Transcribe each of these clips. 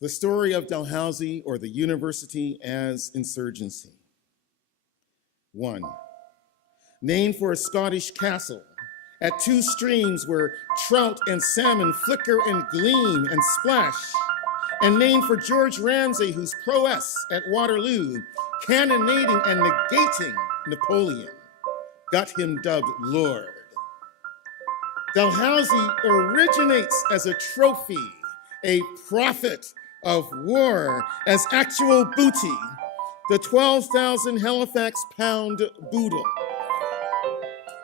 The story of Dalhousie, or the university as insurgency. 1. Named for a Scottish castle at two streams where trout and salmon flicker and gleam and splash, and named for George Ramsay, whose prowess at Waterloo, cannonading and negating Napoleon, got him dubbed Lord. Dalhousie originates as a trophy, a prophet of war, as actual booty, the 12,000 Halifax pound boodle,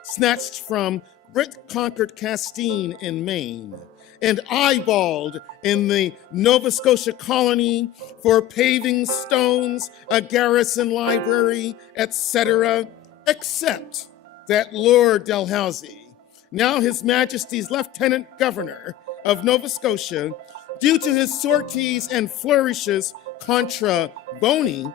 snatched from Brit-conquered Castine in Maine, and eyeballed in the Nova Scotia colony for paving stones, a garrison library, etc., except that Lord Dalhousie, now His Majesty's Lieutenant Governor of Nova Scotia, due to his sorties and flourishes contra Boney,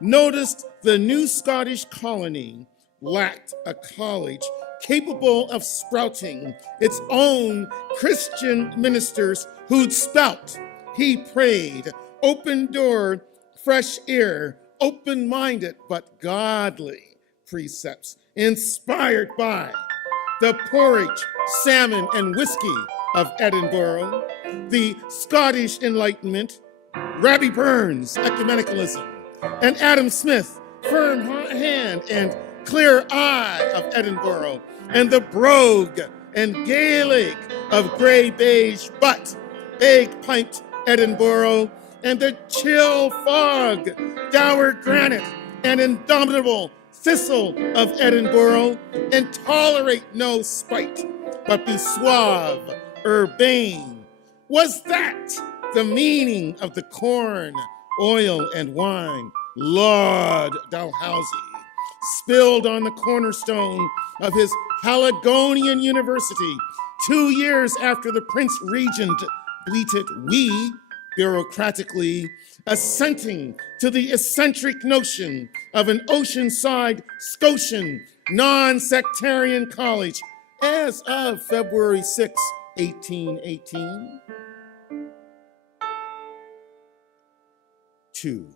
noticed the new Scottish colony lacked a college capable of sprouting its own Christian ministers who'd spout, he prayed, open door, fresh air, open-minded but godly precepts, inspired by the porridge, salmon, and whiskey of Edinburgh, the Scottish Enlightenment, Rabbie Burns' ecumenicalism, and Adam Smith, firm hand and clear eye of Edinburgh, and the brogue and Gaelic of grey beige but egg-piped Edinburgh, and the chill fog, dour granite, and indomitable thistle of Edinburgh, and tolerate no spite, but be suave, urbane. Was that the meaning of the corn, oil, and wine Lord Dalhousie spilled on the cornerstone of his Haligonian University 2 years after the Prince Regent bleated "we" bureaucratically, assenting to the eccentric notion of an oceanside Scotian non-sectarian college as of February 6, 1818? 2.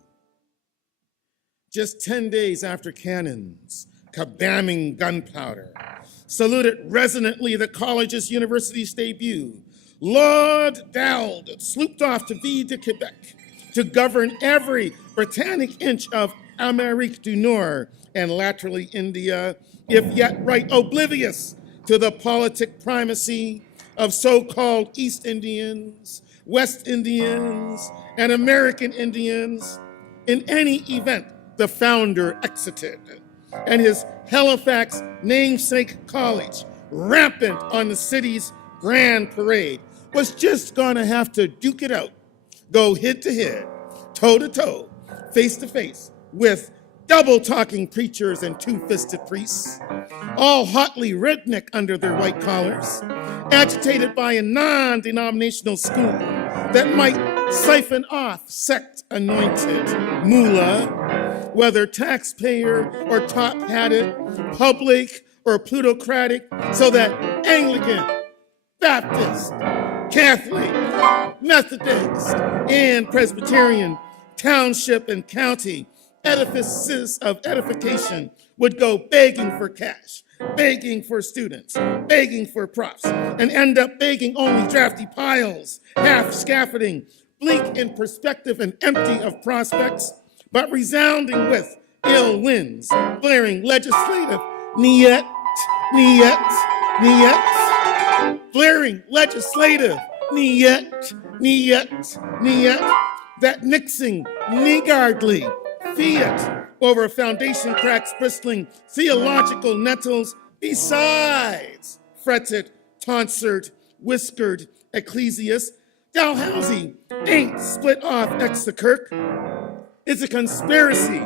Just 10 days after cannons, kabamming gunpowder, saluted resonantly the college's university's debut, Lord Dowd slooped off to Ville de Quebec to govern every Britannic inch of Amérique du Nord and laterally India, if yet right oblivious to the politic primacy of so-called East Indians, West Indians, and American Indians. In any event, the founder exited, and his Halifax namesake college, rampant on the city's grand parade, was just gonna have to duke it out, go head-to-head, toe-to-toe, face-to-face, with double-talking preachers and two-fisted priests, all hotly redneck under their white collars, agitated by a non-denominational school that might siphon off sect-anointed mullah, whether taxpayer or top-hatted, public or plutocratic, so that Anglican, Baptist, Catholic, Methodist, and Presbyterian, township and county edifices of edification would go begging for cash, begging for students, begging for props, and end up begging only drafty piles, half scaffolding, bleak in perspective and empty of prospects, but resounding with ill winds, blaring legislative niet, niet, niet, blaring legislative niet, niet, niet, that nixing niggardly fiat over foundation cracks bristling theological nettles, besides fretted, tonsured, whiskered ecclesias. Dalhousie ain't split off ex the Kirk. It's a conspiracy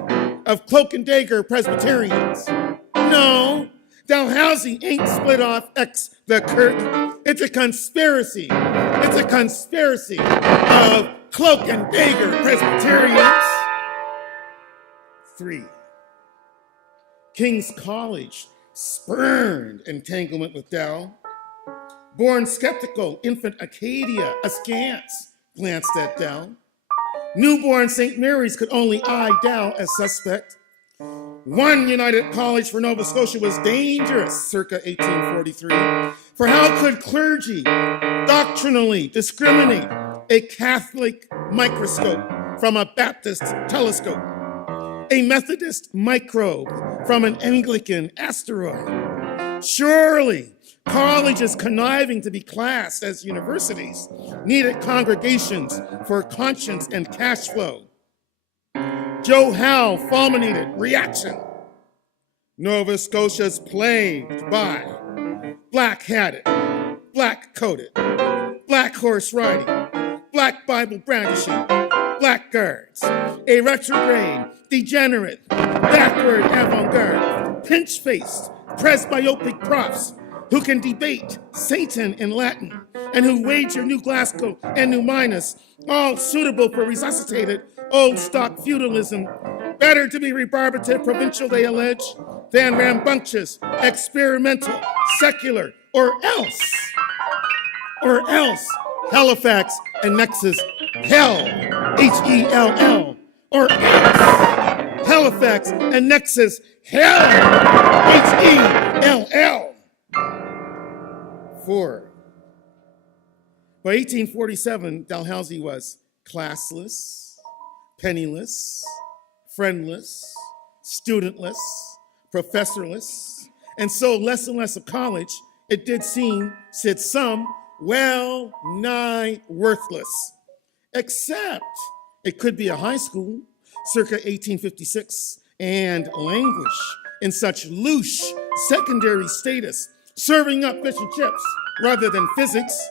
of cloak and dagger Presbyterians. No, Dalhousie ain't split off ex the Kirk. It's a conspiracy. It's a conspiracy of cloak and dagger Presbyterians. 3. King's College spurned entanglement with Dal. Born skeptical, infant Acadia askance glanced at Dal. Newborn St. Mary's could only eye Dal as suspect. One United College for Nova Scotia was dangerous, circa 1843. For how could clergy doctrinally discriminate a Catholic microscope from a Baptist telescope, a Methodist microbe from an Anglican asteroid? Surely, colleges conniving to be classed as universities needed congregations for conscience and cash flow. Joe Howe fulminated reaction. Nova Scotia's plagued by black-hatted, black-coated, black horse riding, black Bible brandishing, blackguards, a retrograde, degenerate, backward avant-garde, pinch-faced, presbyopic profs who can debate Satan in Latin and who wager New Glasgow and New Minas, all suitable for resuscitated old stock feudalism. Better to be rebarbative provincial, they allege, than rambunctious, experimental, secular, or else Halifax annexes hell, H-E-L-L, or else Halifax annexes hell, H-E-L-L. 4. By 1847, Dalhousie was classless, penniless, friendless, studentless, professorless, and so less and less of college, it did seem, said some, well nigh worthless. Except it could be a high school, circa 1856, and languish in such louche secondary status, serving up fish and chips rather than physics,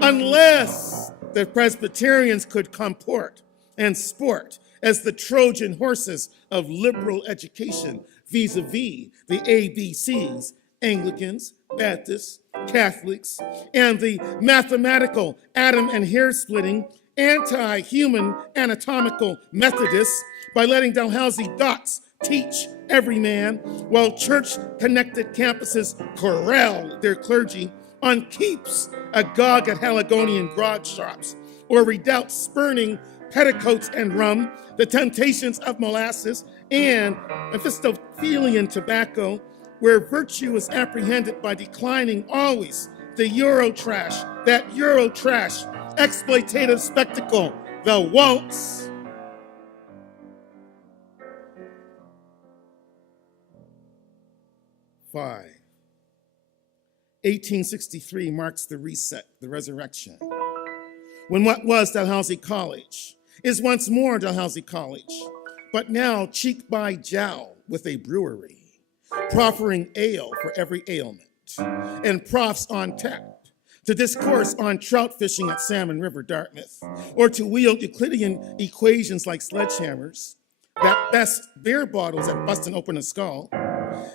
unless the Presbyterians could comport and sport as the Trojan horses of liberal education vis-a-vis the ABCs, Anglicans, Baptists, Catholics, and the mathematical atom and hair splitting anti-human anatomical Methodists by letting Dalhousie docs teach every man, while church-connected campuses corral their clergy on keeps agog at Haligonian grog shops, or redoubt spurning petticoats and rum, the temptations of molasses, and Mephistophelian tobacco, where virtue is apprehended by declining always the Eurotrash, that Eurotrash exploitative spectacle, the waltz. Five. 1863 marks the reset, the resurrection, when what was Dalhousie College is once more Dalhousie College, but now cheek by jowl with a brewery, proffering ale for every ailment, and profs on tap to discourse on trout fishing at Salmon River, Dartmouth, or to wield Euclidean equations like sledgehammers that best beer bottles at busting open a skull.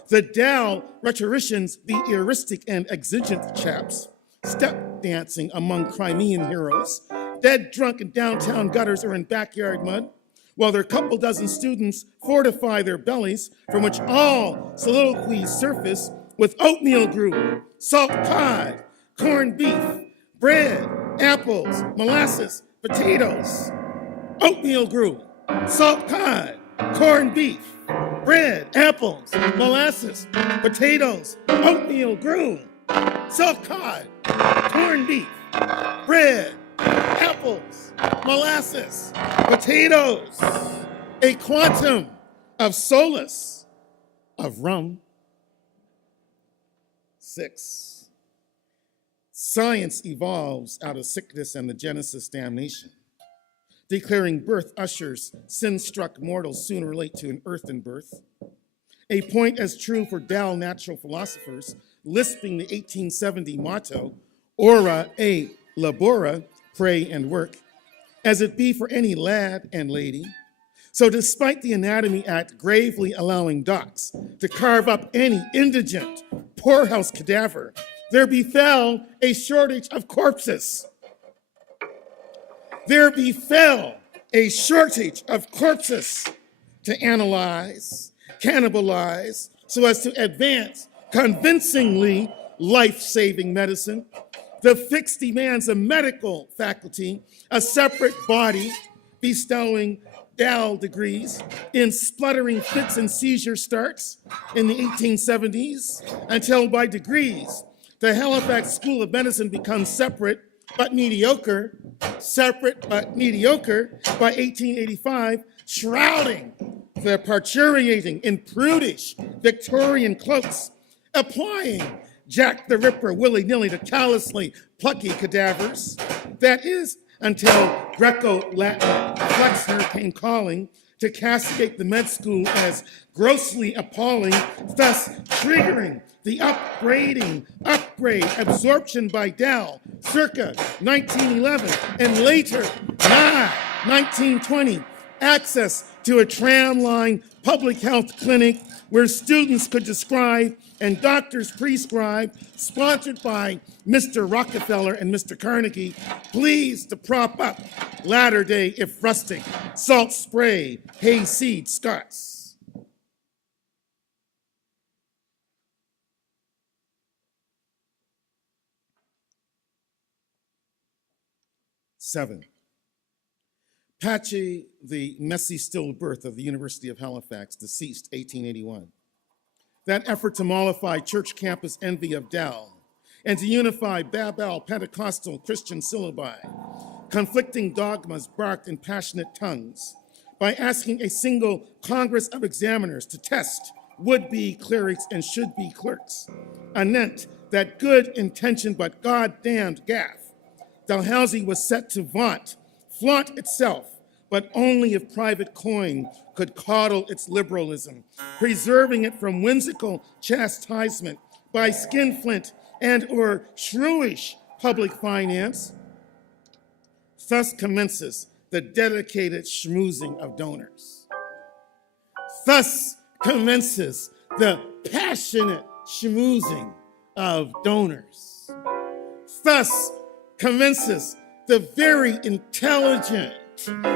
The Dow rhetoricians, the heuristic and exigent chaps, step dancing among Crimean heroes, dead drunk in downtown gutters or in backyard mud, while their couple dozen students fortify their bellies, from which all soliloquies surface, with oatmeal gruel, salt cod, corned beef, bread, apples, molasses, potatoes. Oatmeal gruel, salt cod, corned beef, bread, apples, molasses, potatoes, oatmeal gruel, salt cod, corned beef, bread, apples, molasses, potatoes, a quantum of solace, of rum. 6. Science evolves out of sickness and the Genesis damnation, declaring birth ushers sin-struck mortals sooner or late to an earthen birth. A point as true for Dow natural philosophers, lisping the 1870 motto, ora et labora, pray and work, as it be for any lad and lady. So despite the Anatomy Act gravely allowing docs to carve up any indigent poorhouse cadaver, there befell a shortage of corpses. There befell a shortage of corpses to analyze, cannibalize, so as to advance convincingly life-saving medicine. The fix demands a medical faculty, a separate body, bestowing Dal degrees in spluttering fits and seizure starts in the 1870s, until by degrees, the Halifax School of Medicine becomes separate but mediocre by 1885, shrouding the parturiating in prudish Victorian cloaks, applying Jack the Ripper willy-nilly to callously plucky cadavers. That is, until Greco-Latin Flexner came calling to castigate the med school as grossly appalling, thus triggering the upgrade absorption by Dal circa 1911 and later, 1920, access to a tramline public health clinic where students could describe and doctors prescribe, sponsored by Mr. Rockefeller and Mr. Carnegie, pleased to prop up latter-day, if rustic, salt spray, hayseed Scots. Seven, Patchy, the messy stillbirth of the University of Halifax, deceased 1881. That effort to mollify church campus envy of Dal and to unify Babel Pentecostal Christian syllabi, conflicting dogmas barked in passionate tongues, by asking a single Congress of Examiners to test would-be clerics and should-be clerks, anent that good-intentioned but goddamned gaffe, Dalhousie was set to flaunt itself, but only if private coin could coddle its liberalism, preserving it from whimsical chastisement by skinflint and or shrewish public finance. Thus commences the dedicated schmoozing of donors. Thus commences the passionate schmoozing of donors. Thus commences the very intelligent,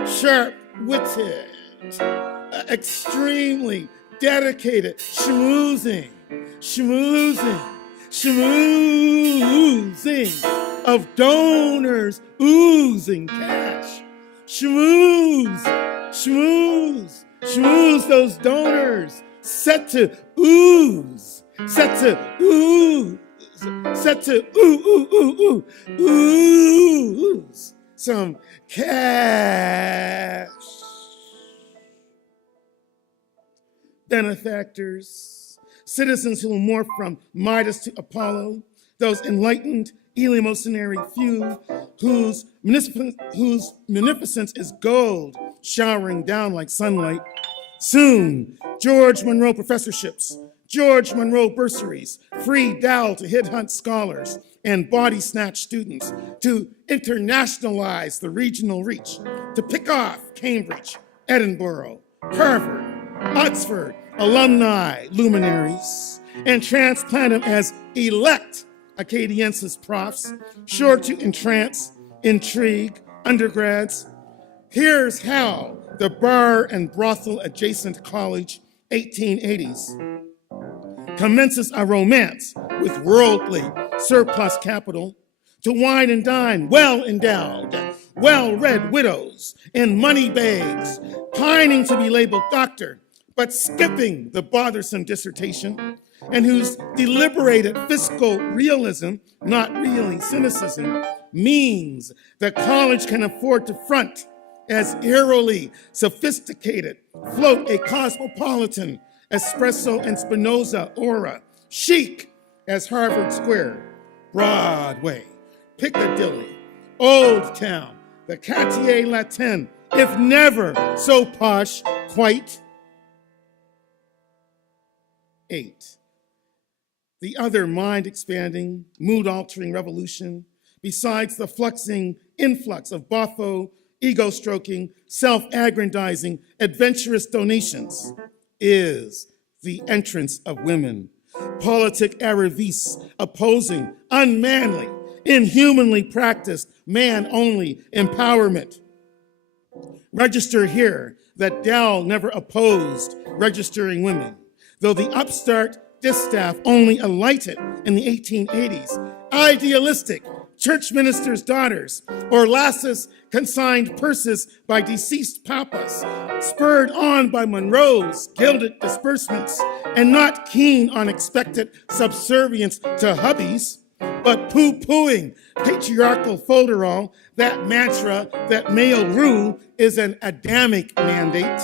sharp-witted, extremely dedicated schmoozing of donors oozing cash. Schmooze those donors set to ooze some cash. Benefactors, citizens who will morph from Midas to Apollo, those enlightened, eleemosynary few whose munificence is gold showering down like sunlight. Soon, George Monroe professorships, George Monroe bursaries, free Dal to headhunt scholars and body snatch students, to internationalize the regional reach, to pick off Cambridge, Edinburgh, Harvard, Oxford alumni luminaries, and transplant them as elect Acadiensis profs, sure to entrance, intrigue undergrads. Here's how the bar and brothel adjacent college, 1880s, commences a romance with worldly surplus capital to wine and dine well-endowed, well-read widows in money bags, pining to be labeled doctor, but skipping the bothersome dissertation, and whose deliberated fiscal realism, not really cynicism, means the college can afford to front as eerily sophisticated, float a cosmopolitan, espresso and Spinoza aura, chic as Harvard Square, Broadway, Piccadilly, Old Town, the Quartier Latin, if never so posh, quite. 8. The other mind-expanding, mood-altering revolution, besides the fluxing influx of boffo, ego-stroking, self-aggrandizing, adventurous donations, is the entrance of women, politic arrivistes opposing unmanly, inhumanly practiced man-only empowerment. Register here that Dal never opposed registering women, though the upstart distaff only alighted in the 1880s, idealistic, church ministers' daughters, or lasses consigned purses by deceased papas, spurred on by Monroe's gilded disbursements, and not keen on expected subservience to hubbies, but poo-pooing patriarchal folderol, that mantra that male rule is an Adamic mandate,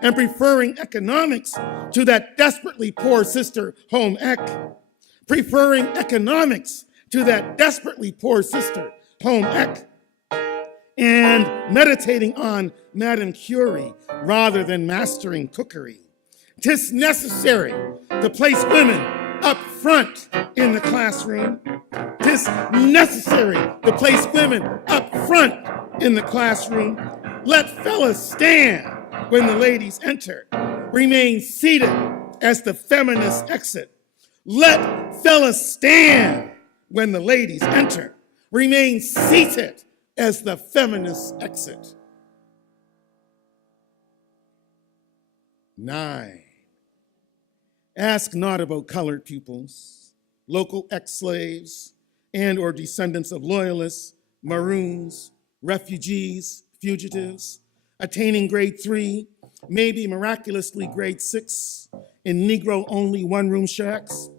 and preferring economics to that desperately poor sister home ec, preferring economics to that desperately poor sister home ec, and meditating on Madame Curie rather than mastering cookery. 'Tis necessary to place women up front in the classroom. 'Tis necessary to place women up front in the classroom. Let fellas stand when the ladies enter. Remain seated as the feminists exit. Let fellas stand when the ladies enter. Remain seated as the feminists exit. 9. Ask not about colored pupils, local ex-slaves, and or descendants of loyalists, maroons, refugees, fugitives, attaining grade 3, maybe miraculously grade 6, in Negro-only one-room shacks,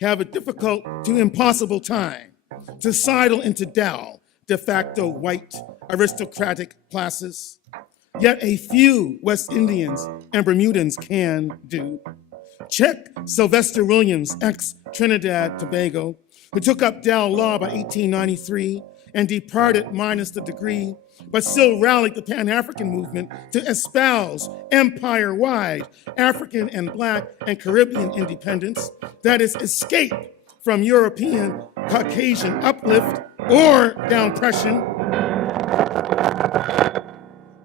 have a difficult to impossible time to sidle into de facto white aristocratic classes. Yet a few West Indians and Bermudans can do. Check Sylvester Williams, ex-Trinidad Tobago, who took up Dal law by 1893 and departed minus the degree, but still rallied the Pan-African movement to espouse empire-wide African and Black and Caribbean independence, that is, escape from European Caucasian uplift or downpression.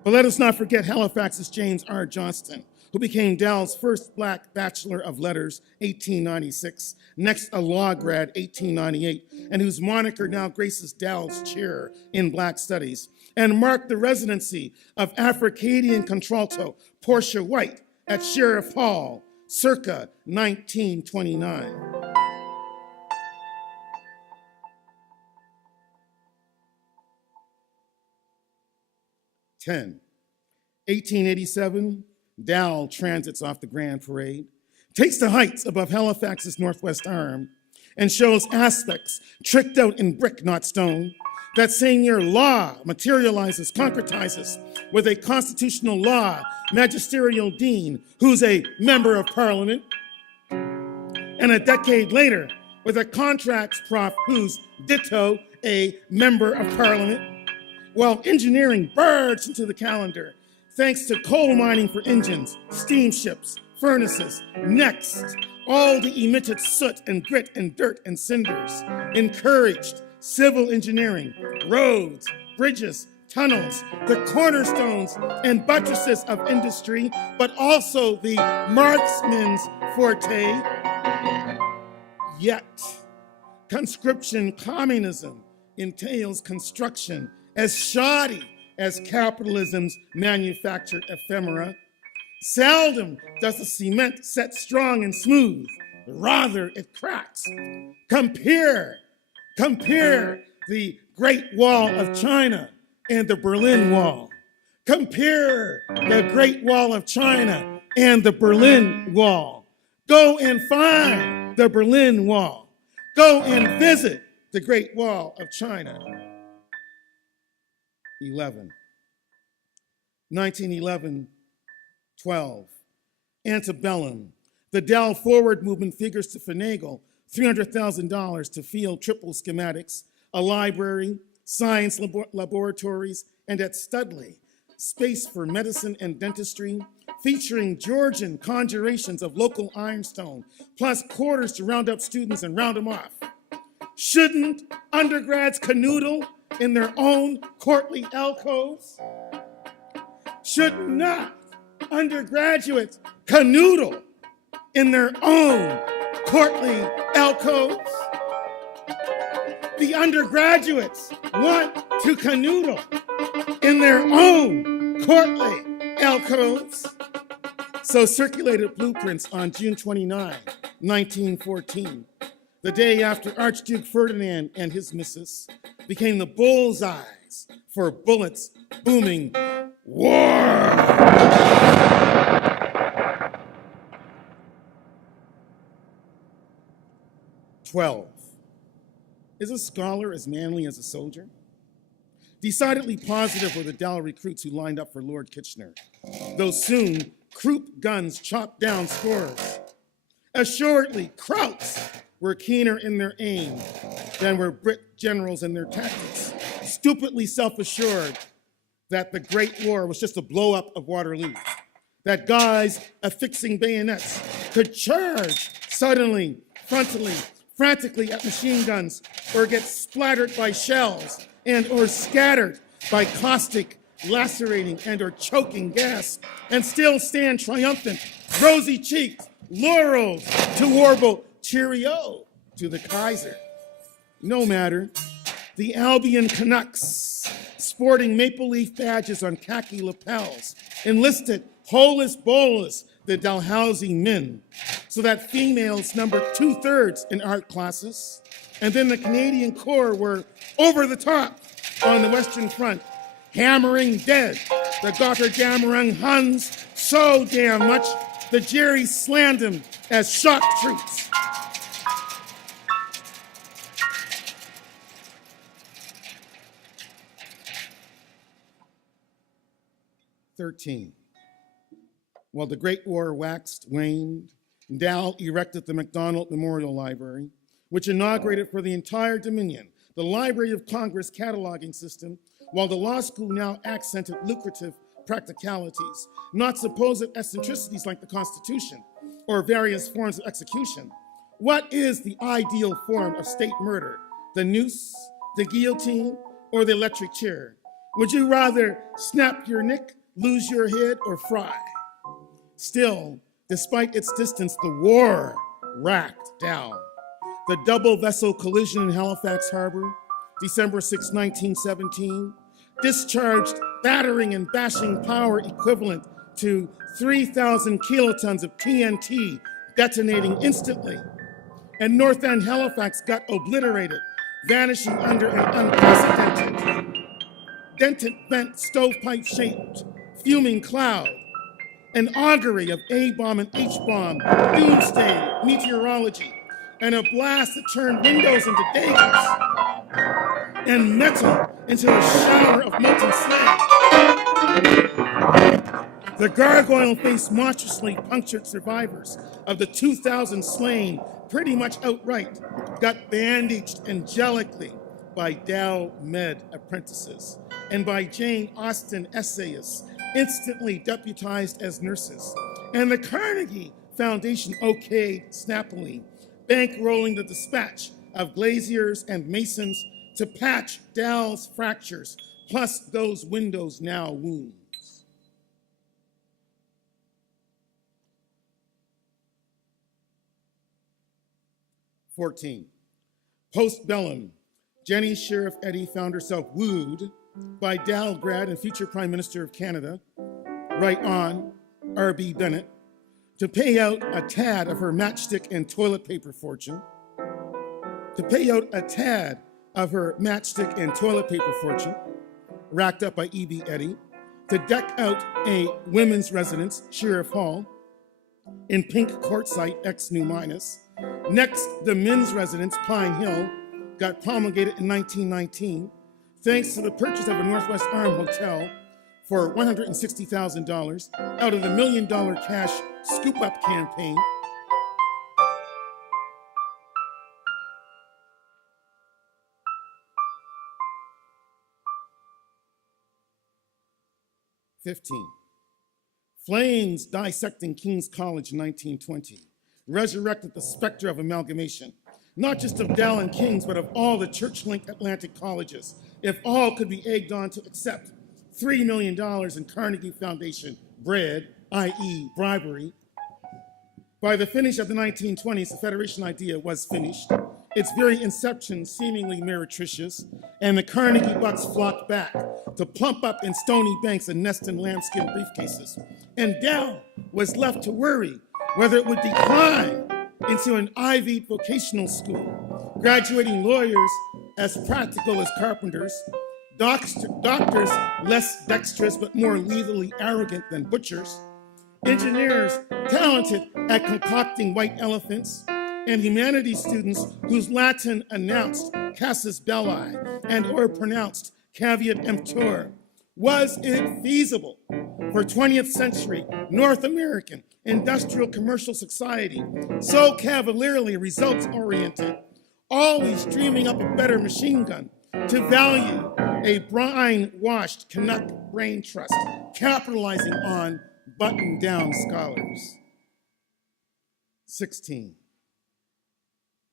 But let us not forget Halifax's James R. Johnston, who became Dal's first Black Bachelor of Letters, 1896, next a law grad, 1898, and whose moniker now graces Dal's chair in Black Studies, and marked the residency of Africadian contralto Portia White at Sheriff Hall, circa 1929. Ten. 1887, Dal transits off the Grand Parade, takes the heights above Halifax's northwest arm, and shows aspects tricked out in brick, not stone. That same year, law materializes, concretizes with a constitutional law magisterial dean who's a member of parliament. And a decade later, with a contracts prof who's ditto a member of parliament. While engineering bursts into the calendar, thanks to coal mining for engines, steamships, furnaces. Next, all the emitted soot and grit and dirt and cinders encouraged civil engineering, roads, bridges, tunnels, the cornerstones and buttresses of industry, but also the marksman's forte. Yet, conscription communism entails construction as shoddy as capitalism's manufactured ephemera. Seldom does the cement set strong and smooth, rather it cracks. Compare the Great Wall of China and the Berlin Wall. Compare the Great Wall of China and the Berlin Wall. Go and find the Berlin Wall. Go and visit the Great Wall of China. 1911-12, antebellum. The Dal Forward movement figures to finagle $300,000 to field triple schematics, a library, science laboratories, and at Studley, space for medicine and dentistry, featuring Georgian conjurations of local ironstone, plus quarters to round up students and round them off. Shouldn't undergrads canoodle in their own courtly alcoves? Should not undergraduates canoodle in their own courtly alcoves? The undergraduates want to canoodle in their own courtly alcoves. So circulated blueprints on June 29, 1914. the day after Archduke Ferdinand and his missus became the bullseyes for bullets booming war. 12. Is a scholar as manly as a soldier? Decidedly positive were the Dal recruits who lined up for Lord Kitchener, though soon Krupp guns chopped down scores. Assuredly, Krauts were keener in their aim than were Brit generals in their tactics, stupidly self-assured that the Great War was just a blow-up of Waterloo, that guys affixing bayonets could charge suddenly, frontally, frantically at machine guns, or get splattered by shells and or scattered by caustic, lacerating, and or choking gas, and still stand triumphant, rosy-cheeked, laurels to warble cheerio to the Kaiser. No matter, the Albion Canucks, sporting maple leaf badges on khaki lapels, enlisted holus bolus the Dalhousie men, so that females numbered 2/3 in art classes, and then the Canadian Corps were over the top on the Western Front, hammering dead the Gotterdammerung Huns so damn much the Jerry slammed them as shock troops. While the Great War waxed, waned, Dal erected the Macdonald Memorial Library, which inaugurated for the entire Dominion the Library of Congress cataloging system, while the law school now accented lucrative practicalities, not supposed eccentricities like the Constitution or various forms of execution. What is the ideal form of state murder? The noose, the guillotine, or the electric chair? Would you rather snap your neck, lose your head, or fry? Still, despite its distance, the war racked down. The double vessel collision in Halifax Harbor, December 6, 1917, discharged battering and bashing power equivalent to 3,000 kilotons of TNT detonating instantly. And North End Halifax got obliterated, vanishing under an unprecedented, dented-bent, stovepipe-shaped, fuming cloud, an augury of A-bomb and H-bomb, doomsday meteorology, and a blast that turned windows into daggers and metal into a shower of molten slag. The gargoyle-faced monstrously punctured survivors of the 2,000 slain pretty much outright got bandaged angelically by Dow Med apprentices and by Jane Austen essayists instantly deputized as nurses. And the Carnegie Foundation okayed snappily, bankrolling the dispatch of glaziers and masons to patch Dow's fractures, plus those windows now wounds. Post-bellum, Jenny Sheriff Eddy found herself wooed by Dal grad and future Prime Minister of Canada, right on, R.B. Bennett, to pay out a tad of her matchstick and toilet paper fortune, racked up by E.B. Eddy, to deck out a women's residence, Sheriff Hall, in pink quartzite X Nu minus. Next, the men's residence, Pine Hill, got promulgated in 1919, thanks to the purchase of a Northwest Arm hotel for $160,000 out of the $1 million cash scoop-up campaign. Flames dissecting King's College in 1920 resurrected the specter of amalgamation, not just of Dal and King's, but of all the church-linked Atlantic colleges, if all could be egged on to accept $3 million in Carnegie Foundation bread, i.e. bribery. By the finish of the 1920s, the Federation idea was finished, its very inception seemingly meretricious, and the Carnegie bucks flocked back to plump up in stony banks and nest in lambskin briefcases. And Dal was left to worry whether it would decline into an Ivy vocational school, graduating lawyers as practical as carpenters, doctors less dexterous but more lethally arrogant than butchers, engineers talented at concocting white elephants, and humanities students whose Latin announced casus belli and or pronounced caveat emptor. Was it feasible for 20th century North American industrial commercial society, so cavalierly results-oriented, always dreaming up a better machine gun, to value a brine-washed Canuck brain trust, capitalizing on button-down scholars? 16.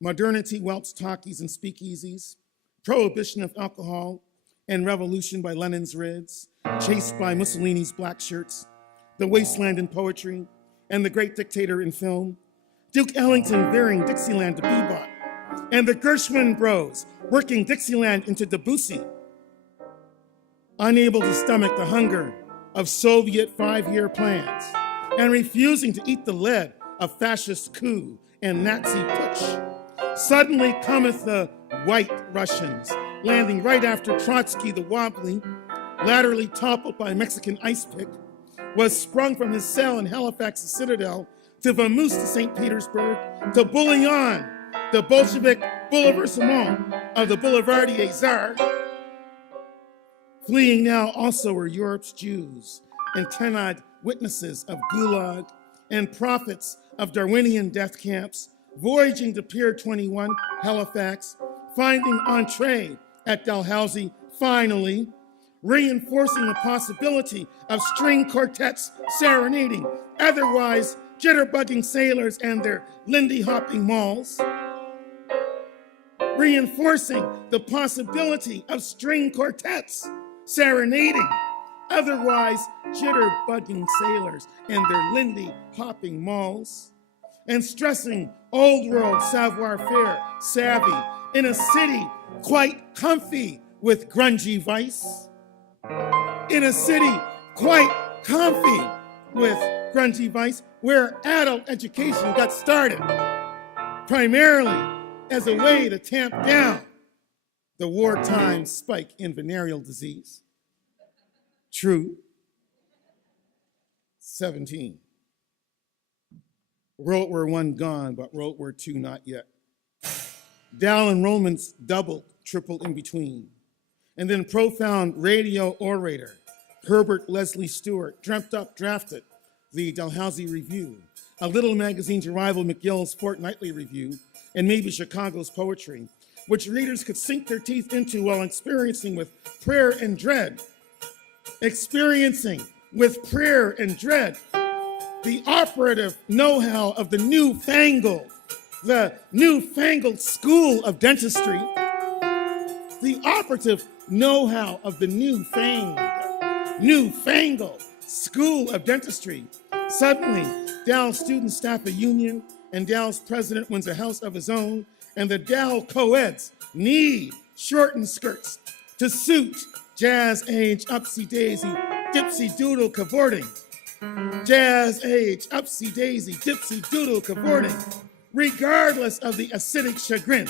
Modernity welts talkies and speakeasies, prohibition of alcohol, and revolution by Lenin's Reds, chased by Mussolini's black shirts, the wasteland in poetry, and the great dictator in film, Duke Ellington veering Dixieland to bebop, and the Gershwin Bros working Dixieland into Debussy, unable to stomach the hunger of Soviet 5-year plans, and refusing to eat the lead of fascist coup and Nazi putsch. Suddenly cometh the White Russians, landing right after Trotsky the Wobbly, latterly toppled by a Mexican ice pick, was sprung from his cell in Halifax's citadel to vamoose to St. Petersburg, to bully on the Bolshevik bouleversement of the Boulevardier Tsar. Fleeing now also were Europe's Jews and ten-odd witnesses of Gulag and prophets of Darwinian death camps, voyaging to Pier 21, Halifax, finding entree at Dalhousie, finally, reinforcing the possibility of string quartets serenading otherwise jitterbugging sailors and their lindy-hopping malls, reinforcing the possibility of string quartets serenading otherwise jitterbugging sailors and their lindy-hopping malls, and stressing old world savoir-faire savvy in a city quite comfy with grungy vice, in a city quite comfy with grungy vice, where adult education got started primarily as a way to tamp down the wartime spike in venereal disease. True. 17. World War I gone, but World War II not yet. Dow enrollments doubled, tripled in between. And then profound radio orator Herbert Leslie Stewart dreamt up, drafted the Dalhousie Review, a little magazine to rival McGill's Fortnightly Review and maybe Chicago's Poetry, which readers could sink their teeth into while experiencing with prayer and dread. Experiencing with prayer and dread the operative know-how of the newfangled school of dentistry, the operative know-how of the newfangled school of dentistry. Suddenly, Dow's student staff a union, and Dow's president wins a house of his own, and the Dow co-eds need shortened skirts to suit jazz age upsy daisy dipsy doodle cavorting. Jazz age upsy daisy dipsy doodle cavorting, regardless of the acidic chagrin,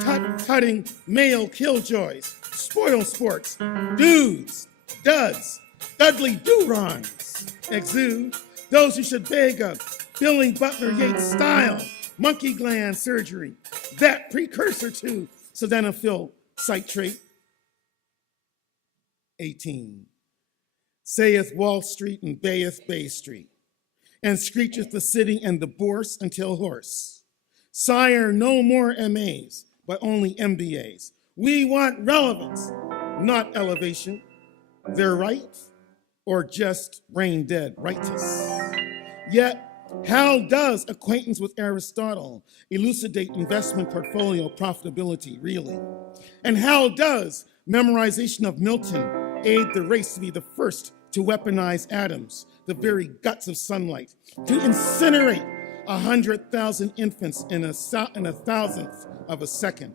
tut-tutting male killjoys, spoil sports, dudes, duds, Dudley Durons exude, those who should beg a Billy Butler Yeats style monkey gland surgery, that precursor to sildenafil citrate. 18. Saith Wall Street and bayeth Bay Street, and screecheth the city and the bourse until hoarse. Sire, no more MAs, but only MBAs. We want relevance, not elevation. They're right, or just brain dead rightists. Yet, how does acquaintance with Aristotle elucidate investment portfolio profitability, really? And how does memorization of Milton aid the race to be the first to weaponize atoms, the very guts of sunlight, to incinerate 100,000 infants in a thousandth of a second?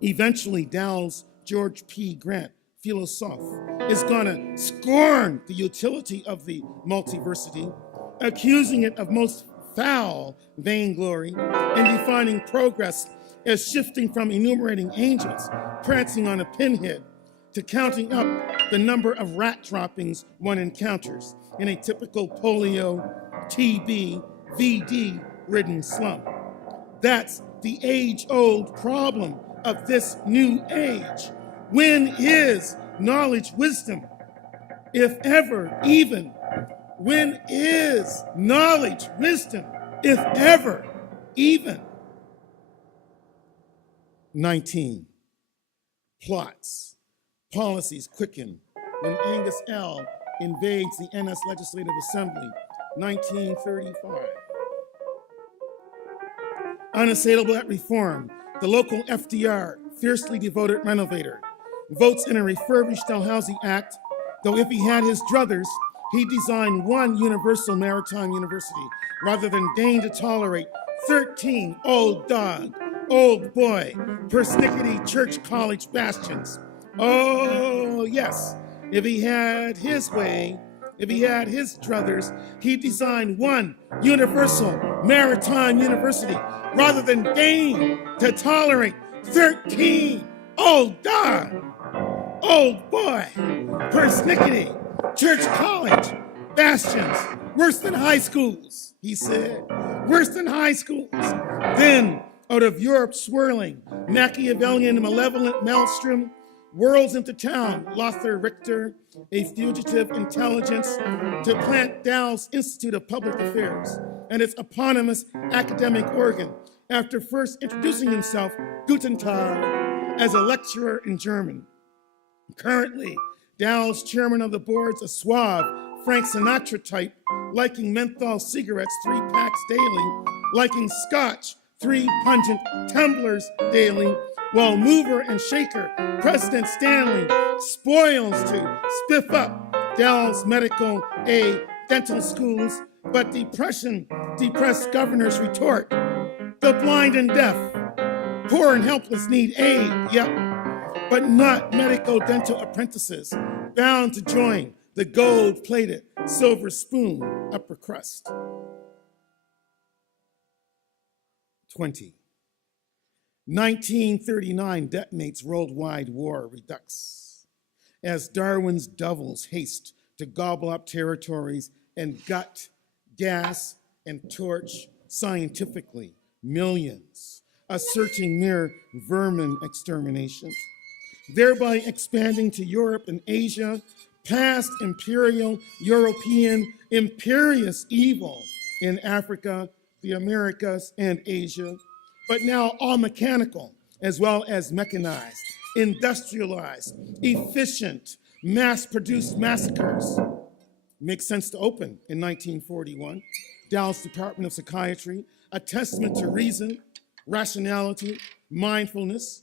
Eventually, Dow's George P. Grant, philosophe, is gonna scorn the utility of the multiversity, accusing it of most foul vainglory in defining progress as shifting from enumerating angels prancing on a pinhead to counting up the number of rat droppings one encounters in a typical polio, TB, VD-ridden slum. That's the age-old problem of this new age. When is knowledge wisdom, if ever, even? When is knowledge wisdom, if ever, even? 19. Plots, policies quicken when Angus L. invades the NS Legislative Assembly, 1935. Unassailable at reform, the local FDR, fiercely devoted renovator, votes in a refurbished Dalhousie Act, though if he had his druthers, he designed one universal maritime university rather than deign to tolerate 13 old dog, old boy, persnickety church college bastions. Oh, yes, if he had his way, if he had his druthers, he designed one universal maritime university rather than deign to tolerate 13 old dog, old boy, persnickety church college bastions, worse than high schools, he said, worse than high schools. Then, out of Europe's swirling, Machiavellian, malevolent maelstrom, whirls into town Lothar Richter, a fugitive intelligence, to plant Dow's Institute of Public Affairs and its eponymous academic organ, after first introducing himself, Guten Tag, as a lecturer in German. Currently, Dow's chairman of the board's a suave, Frank Sinatra type, liking menthol cigarettes 3 packs daily, liking scotch 3 pungent tumblers daily, while mover and shaker President Stanley spoils to spiff up Dow's medical dental schools, but depressed governors retort, the blind and deaf, poor and helpless need aid, yep, but not medico-dental apprentices bound to join the gold-plated silver spoon upper crust. 20. 1939 detonates worldwide war redux as Darwin's devils haste to gobble up territories and gut, gas, and torch scientifically millions, asserting mere vermin extermination, thereby expanding to Europe and Asia, past imperial European imperious evil in Africa, the Americas, and Asia, but now all mechanical as well as mechanized, industrialized, efficient, mass-produced massacres. Makes sense to open in 1941. Dallas Department of Psychiatry, a testament to reason, rationality, mindfulness,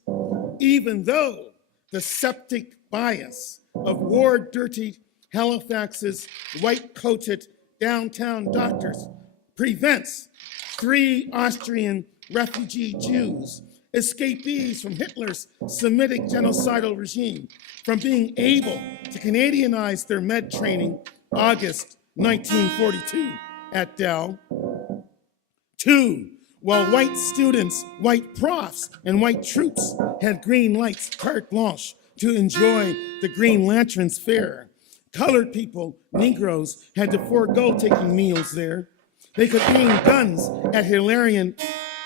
even though the septic bias of war-dirtied Halifax's white-coated downtown doctors prevents 3 Austrian refugee Jews, escapees from Hitler's Semitic genocidal regime, from being able to Canadianize their med training August 1942 at Dal. 2, while white students, white profs, and white troops had green lights, carte blanche, to enjoy the Green Lanterns Fair, colored people, Negroes, had to forego taking meals there. They could aim guns at Hilarion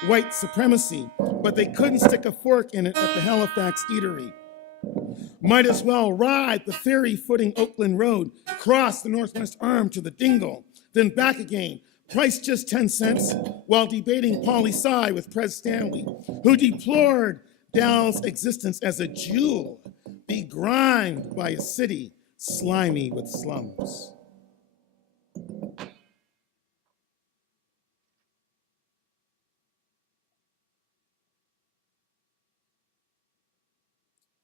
white supremacy, but they couldn't stick a fork in it at the Halifax eatery. Might as well ride the ferry-footing Oakland Road, cross the Northwest Arm to the Dingle, then back again, price just 10 cents, while debating poli-sci with Pres Stanley, who deplored Dow's existence as a jewel, begrimed by a city slimy with slums.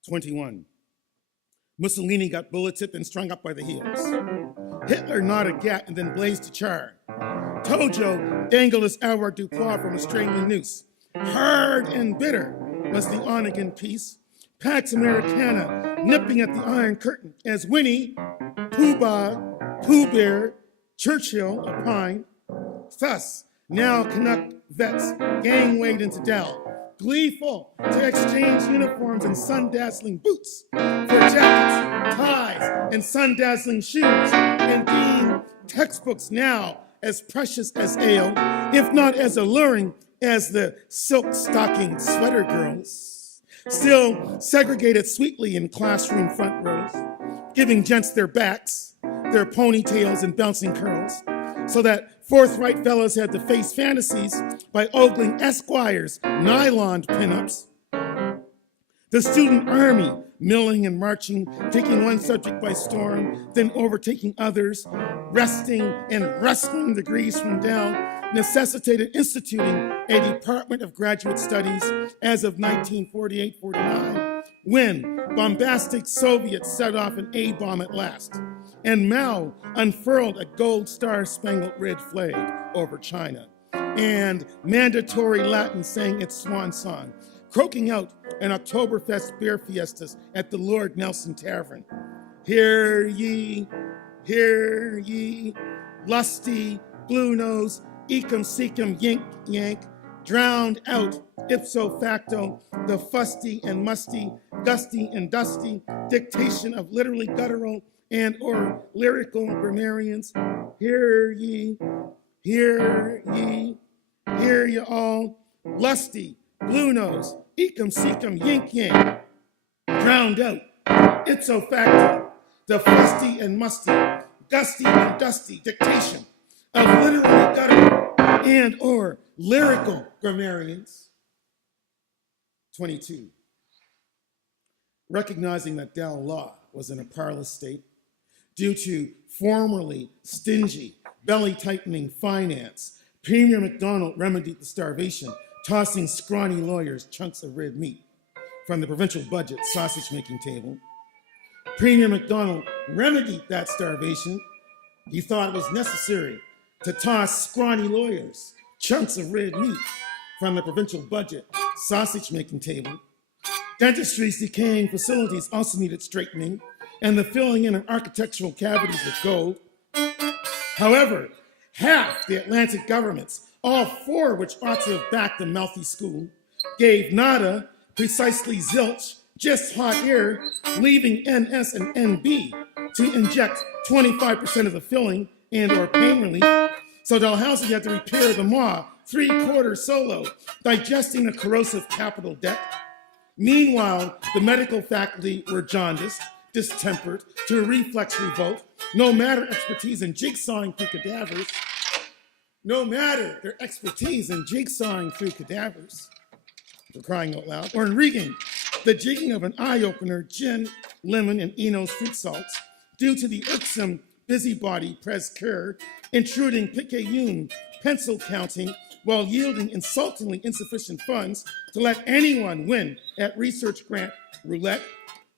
'21. Mussolini got bulleted and strung up by the heels. Hitler gnawed a gat and then blazed a char. Tojo dangled his Edward Dupois from a strangling noose. Hard and bitter was the Onegin peace, Pax Americana nipping at the Iron Curtain as Winnie, Pooh Bah, Pooh Bear, Churchill opined. Thus, Now Canuck vets gangwayed into Dell, gleeful to exchange uniforms and sun-dazzling boots for jackets, ties, and sun-dazzling shoes, and deem textbooks now as precious as ale, if not as alluring as the silk-stocking sweater girls, still segregated sweetly in classroom front rows, giving gents their backs, their ponytails and bouncing curls, so that forthright fellows had to face fantasies by ogling esquires, nylon pinups. The student army, milling and marching, taking one subject by storm, then overtaking others, wresting and wrestling degrees from down, necessitated instituting a Department of Graduate Studies as of 1948-49, when bombastic Soviets set off an A-bomb at last, and Mao unfurled a gold star-spangled red flag over China, and mandatory Latin sang its swan song, croaking out an Oktoberfest beer fiestas at the Lord Nelson Tavern. Hear ye, lusty, blue nose, ecum seekum yink yank, drowned out ipso facto the fusty and musty, gusty and dusty dictation of literally guttural and or lyrical grammarians. Hear ye, hear ye all, lusty, blue nose, ecum seekum yink yank, drowned out ipso facto the fusty and musty, gusty and dusty dictation of literally guttural and or lyrical grammarians. 22. Recognizing that Dal Law was in a parlous state due to formerly stingy, belly-tightening finance, Premier MacDonald remedied the starvation, tossing scrawny lawyers chunks of red meat from the provincial budget sausage-making table. Premier MacDonald remedied that starvation. He thought it was necessary to toss scrawny lawyers chunks of red meat from the provincial budget sausage-making table. Dentistry's decaying facilities also needed straightening, and the filling in of architectural cavities with gold. However, half the Atlantic governments, all four which ought to have backed the mouthy school, gave nada, precisely zilch, just hot air, leaving NS and NB to inject 25% of the filling and or pain relief. So Dalhousie had to repair the maw, 3/4 solo, digesting a corrosive capital debt. Meanwhile, the medical faculty were jaundiced, distempered, to a reflex revolt, no matter expertise in jigsawing through cadavers. No matter their expertise in jigsawing through cadavers, for crying out loud, or in rigging, the jigging of an eye-opener, gin, lemon, and Eno's fruit salts, due to the irksome busybody pres cur, intruding picayune pencil counting while yielding insultingly insufficient funds to let anyone win at research grant roulette.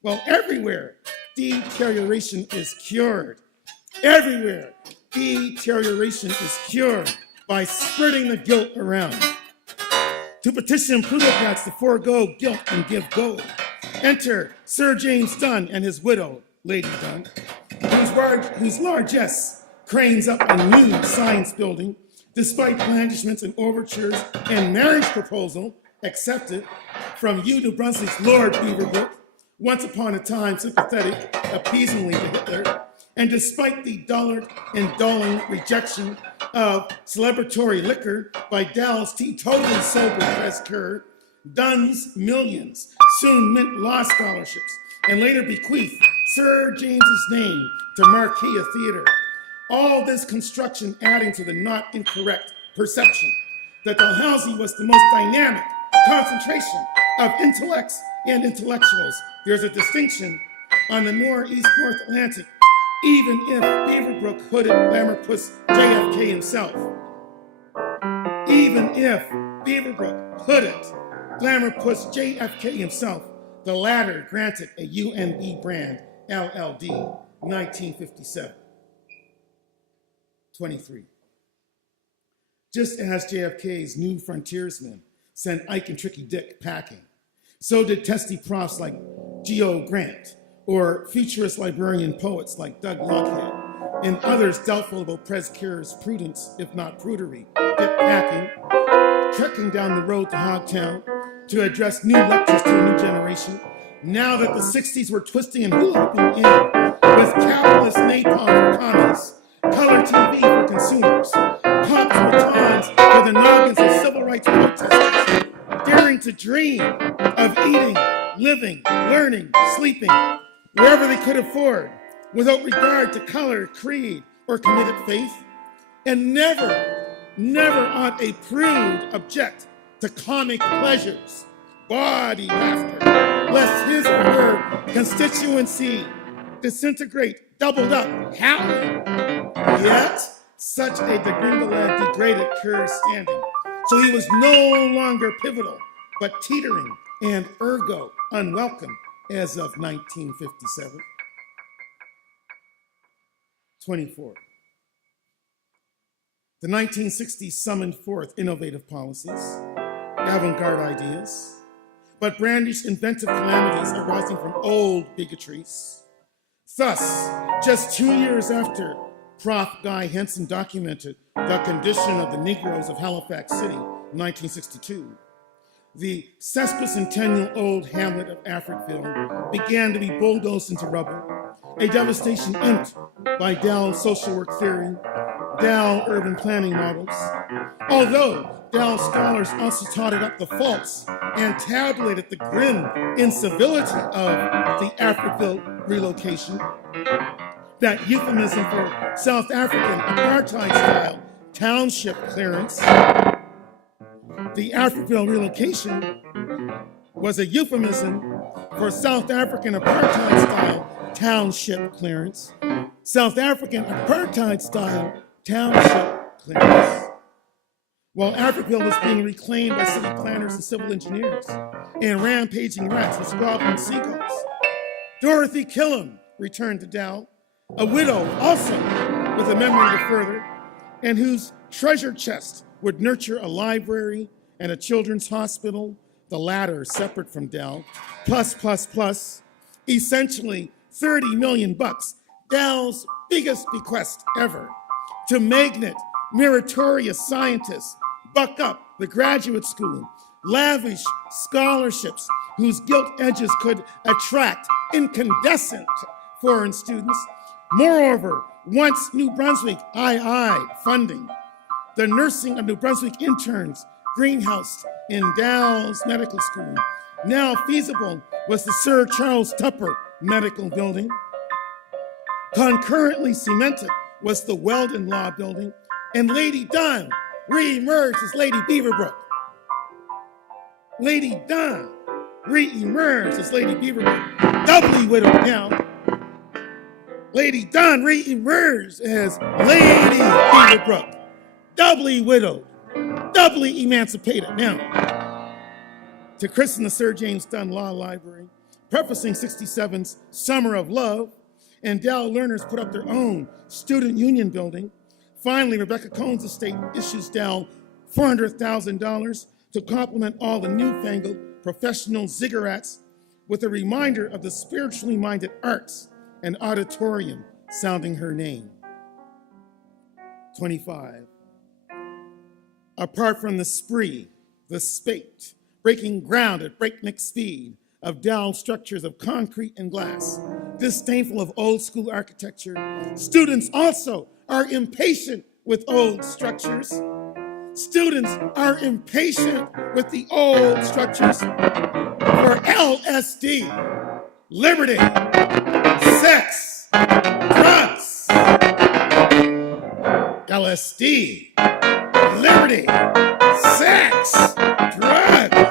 Well, everywhere, deterioration is cured. Everywhere, deterioration is cured by spreading the guilt around. To petition plutocrats to forego guilt and give gold. Enter Sir James Dunn and his widow, Lady Dunn, whose largesse cranes up a new science building, despite blandishments and overtures and marriage proposal accepted from New Brunswick's Lord Beaverbrook, once upon a time sympathetic appeasingly to Hitler, and despite the dullard and dulling rejection of celebratory liquor by Dell's teetotally sober press cur, Dunn's millions soon mint law scholarships and later bequeathed Sir James's name to Marquia Theatre. All this construction adding to the not incorrect perception that Dalhousie was the most dynamic concentration of intellects and intellectuals. There's a distinction on the Northeast North Atlantic, even if Beaverbrook hooded Glamourpuss JFK himself. Even if Beaverbrook hooded Glamourpuss JFK himself, the latter granted a UNB brand LLD 1957. 23. Just as JFK's new frontiersmen sent Ike and Tricky Dick packing, so did testy profs like Geo Grant or futurist librarian poets like Doug Lockhead and others doubtful of oppressed cure's prudence, if not prudery, get packing, trekking down the road to Hogtown to address new lectures to a new generation. Now that the 60s were twisting and hula-hooping in, with capitalist napalm for commies, color TV for consumers, pops batons for the noggins of civil rights protesters, daring to dream of eating, living, learning, sleeping, wherever they could afford, without regard to color, creed, or committed faith. And never ought a prude object to comic pleasures, bawdy laughter, lest his or her constituency disintegrate, doubled up, howling. Yet, such a degringoland degraded Kerr's standing. So he was no longer pivotal, but teetering and ergo unwelcome as of 1957. 24. The 1960s summoned forth innovative policies, avant-garde ideas, but brandished inventive calamities arising from old bigotries. Thus, just 2 years after Prof. Guy Henson documented the condition of the Negroes of Halifax City in 1962, the sesquicentennial-old hamlet of Africville began to be bulldozed into rubble, a devastation inked by Dell's social work theory, Dell urban planning models. Although Dell scholars also totted up the faults and tabulated the grim incivility of the Africville relocation, that euphemism for South African apartheid-style township clearance, the Africville relocation was a euphemism for South African apartheid-style township clearance. South African apartheid-style township clearance. While Africville was being reclaimed by city planners and civil engineers, and rampaging rats and squabbling seagulls, Dorothy Killam returned to Dell, a widow also with a memory to further, and whose treasure chest would nurture a library and a children's hospital, the latter separate from Dell, plus, essentially $30 million, Dell's biggest bequest ever, to magnet meritorious scientists, buck up the graduate school, lavish scholarships whose gilt edges could attract incandescent foreign students. Moreover, once New Brunswick II funding, the nursing of New Brunswick interns, greenhouse in Dell's medical school. Now feasible was the Sir Charles Tupper Medical Building. Concurrently cemented was the Weldon Law Building, and Lady Dunn re-emerged as Lady Beaverbrook. Lady Dunn re-emerged as Lady Beaverbrook, doubly widowed now. Lady Dunn re-emerged as Lady Beaverbrook, doubly widowed, doubly emancipated now. To christen the Sir James Dunn Law Library, prefacing 67's Summer of Love, and Dell learners put up their own student union building. Finally, Rebecca Cohn's estate issues Dell $400,000 to complement all the newfangled professional ziggurats with a reminder of the spiritually minded arts and auditorium sounding her name. 25. Apart from the spree, the spate, breaking ground at breakneck speed of Dell structures of concrete and glass, disdainful of old school architecture, students also are impatient with old structures. Students are impatient with the old structures. For LSD, liberty, sex, drugs. LSD, liberty, sex, drugs.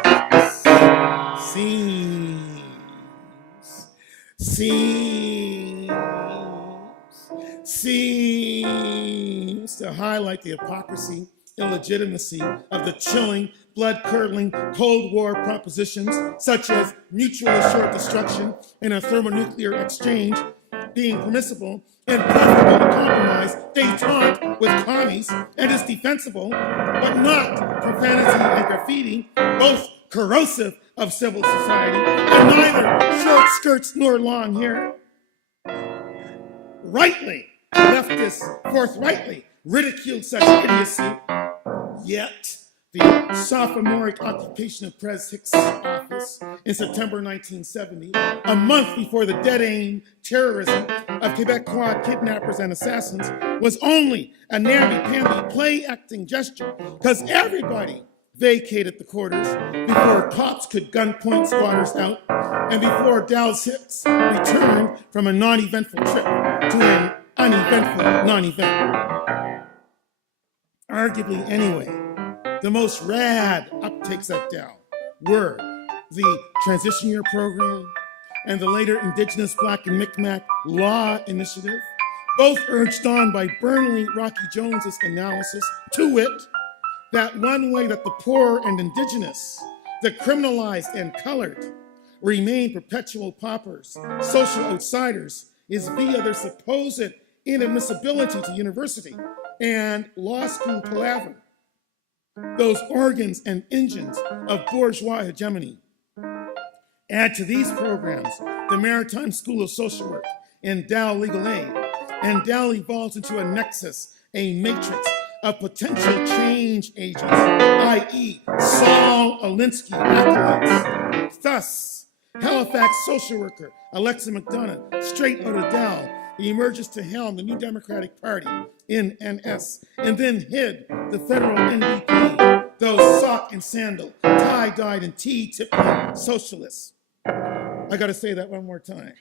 Seems to highlight the hypocrisy, illegitimacy of the chilling, blood-curdling Cold War propositions, such as mutually assured destruction and a thermonuclear exchange being permissible and preferable to compromise détente with commies, and is defensible, but not profanity and graffiti, both corrosive of civil society, and neither short skirts nor long hair. Rightly, Leftists forthrightly ridiculed such idiocy, yet the sophomoric occupation of Pres Hicks' office in September 1970, a month before the dead-aim terrorism of Quebecois kidnappers and assassins, was only a namby-pamby play-acting gesture because everybody vacated the quarters before cops could gunpoint squatters out and before Dal's Hicks returned from a non-eventful trip to an uneventful non-event. Arguably, anyway, the most rad uptakes at Dal were the transition year program and the later Indigenous Black and Mi'kmaq Law Initiative, both urged on by Burnley Rocky Jones's analysis, to wit, that one way that the poor and Indigenous, the criminalized and colored, remain perpetual paupers, social outsiders, is via their supposed inadmissibility to university and law school palaver, those organs and engines of bourgeois hegemony. Add to these programs the Maritime School of Social Work and Dal Legal Aid, and Dal evolves into a nexus, a matrix of potential change agents, i.e. Saul Alinsky acolytes. Thus, Halifax social worker Alexa McDonough, straight out of Dal, emerges to helm the New Democratic Party in NS, and then hid the federal NDP, those sock and sandal, tie-dyed and tea-tipping socialists. I gotta say that one more time.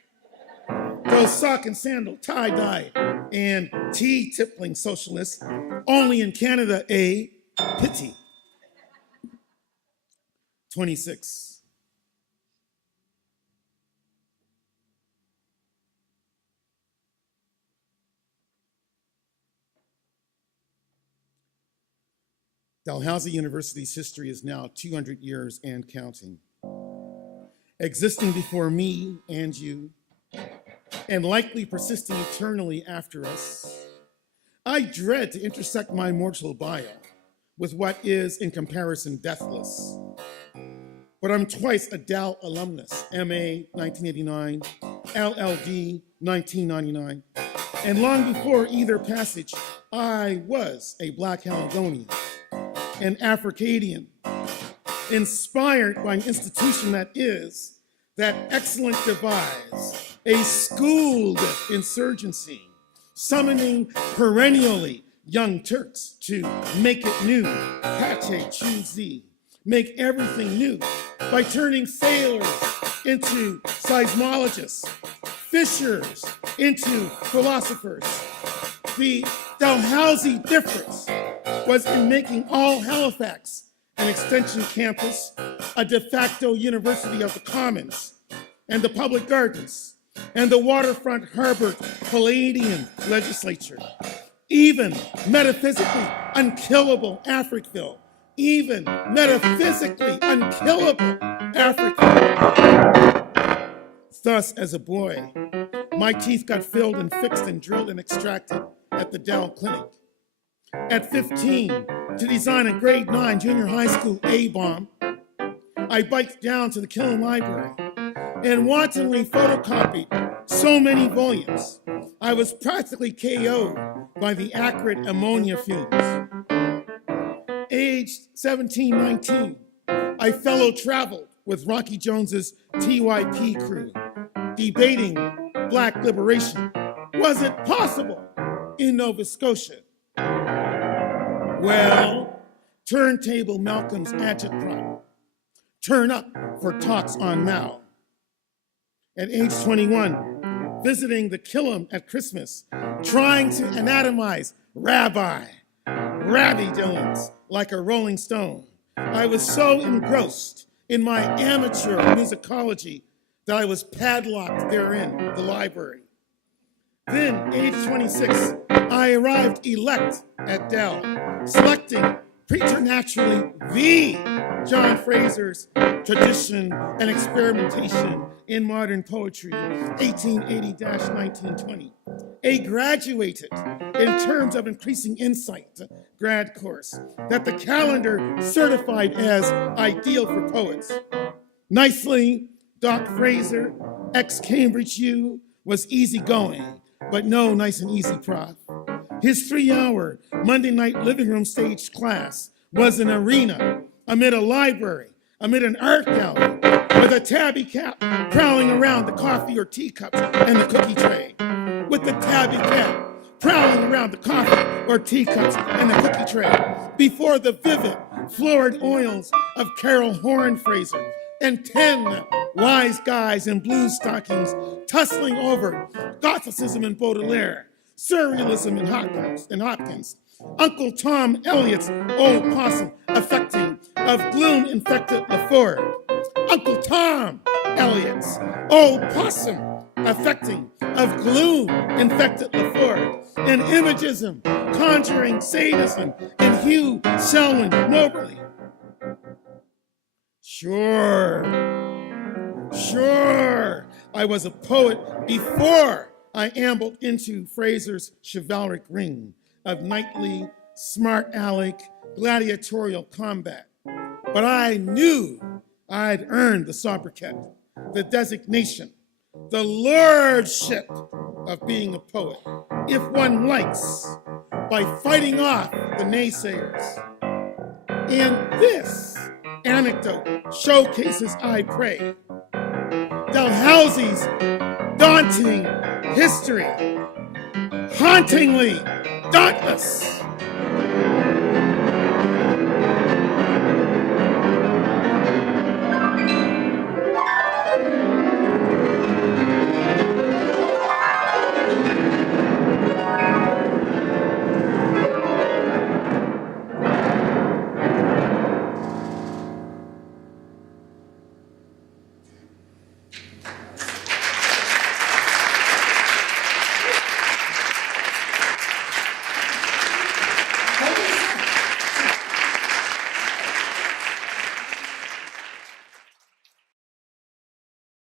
Those sock and sandal, tie-dye, and tea-tippling socialists, only in Canada, a pity. 26. Dalhousie University's history is now 200 years and counting. Existing before me and you, and likely persisting eternally after us, I dread to intersect my mortal bio with what is, in comparison, deathless. But I'm twice a Dal alumnus, MA 1989, LLD 1999, and long before either passage, I was a Black Caledonian, an Africadian, inspired by an institution that is that excellent devise, a schooled insurgency, summoning perennially young Turks to make it new, pache, choose thee, make everything new, by turning sailors into seismologists, fishers into philosophers. The Dalhousie difference was in making all Halifax an extension campus, a de facto university of the commons and the public gardens, and the waterfront harbored Palladian legislature. Even metaphysically unkillable Africville, even metaphysically unkillable Africville. Thus, as a boy, my teeth got filled and fixed and drilled and extracted at the Dal Clinic. At 15, to design a grade 9 junior high school A-bomb, I biked down to the Killam Library and wantonly photocopied so many volumes, I was practically KO'd by the acrid ammonia fumes. Aged 17, 19, I fellow traveled with Rocky Jones's TYP crew, debating Black liberation. Was it possible in Nova Scotia? Well, turntable Malcolm's agitprop. Turn up for talks on Mao. At age 21, visiting the Killam at Christmas, trying to anatomize Rabbi Dylan's like a Rolling Stone. I was so engrossed in my amateur musicology that I was padlocked therein, the library. Then, age 26, I arrived elect at Dal, selecting preternaturally the John Fraser's Tradition and Experimentation in Modern Poetry, 1880-1920, a graduated in terms of increasing insight grad course that the calendar certified as ideal for poets. Nicely, Doc Fraser, ex-Cambridge U, was easygoing, but no nice and easy prof. His 3-hour Monday night living room staged class was an arena amid a library, amid an art gallery, with a tabby cat prowling around the coffee or teacups and the cookie tray. With the tabby cat prowling around the coffee or teacups and the cookie tray, before the vivid, florid oils of Carol Horn Fraser and 10 wise guys in blue stockings tussling over Gothicism in Baudelaire, Surrealism in Hopkins, Uncle Tom Elliott's old possum affecting of gloom-infected Laford, Uncle Tom Elliott's old possum affecting of gloom-infected Laford, and imagism conjuring sadism in Hugh Selwyn Moberly. Sure, I was a poet before I ambled into Fraser's chivalric ring of knightly, smart aleck, gladiatorial combat. But I knew I'd earned the sobriquet, the designation, the lordship of being a poet, if one likes, by fighting off the naysayers. And this anecdote showcases, I pray, Dalhousie's daunting history, hauntingly dauntless.